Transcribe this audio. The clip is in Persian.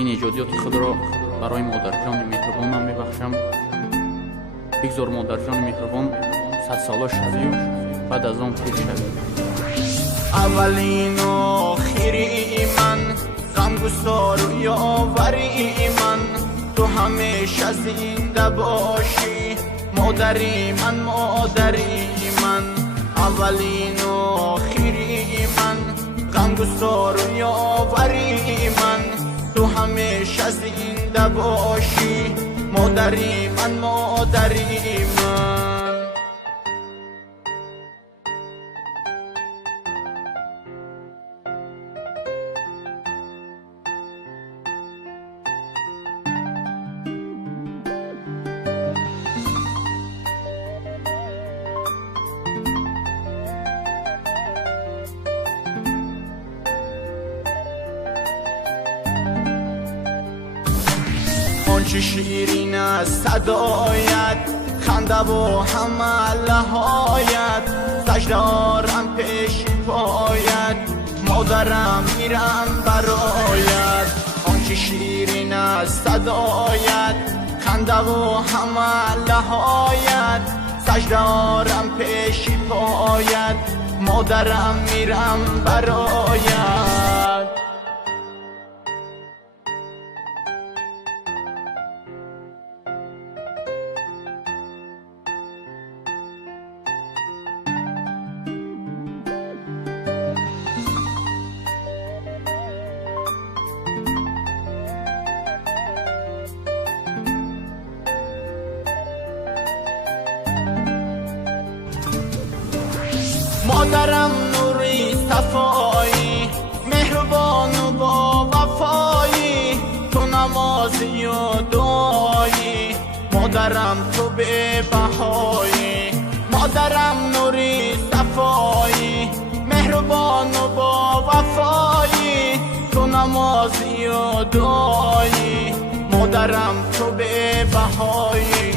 ин эҷодиёти худро барои модарҷони меҳрубонам мебахшам. бигзор модарҷони меҳрубон садсола шавию баъд аз он пир шавӣ. аввалину охири ман, ғамгусору ёвари ман, ту ҳамеша зинда бошӣ, модари ман, модари ман. аввалину охири ман, ғамгусору ёвари ман, ту ҳамеша зинда бошӣ, модари ман, модари ман. آنچه شیرین از صدایت، خنده و همه لحایت، سجده آرم پیش پایت، مادرم میرم برایت. آنچه شیرین از صدایت، خنده و همه لحایت، سجده آرم پیش پایت، مادرم میرم برایت. مادرم نوری صفایی، مهربان و با وفایی، تو نمازی و دعایی، مادرم تو به بهایی. مادرم نوری صفایی، مهربان و با وفایی، تو نمازی و دعایی، مادرم تو به بهایی.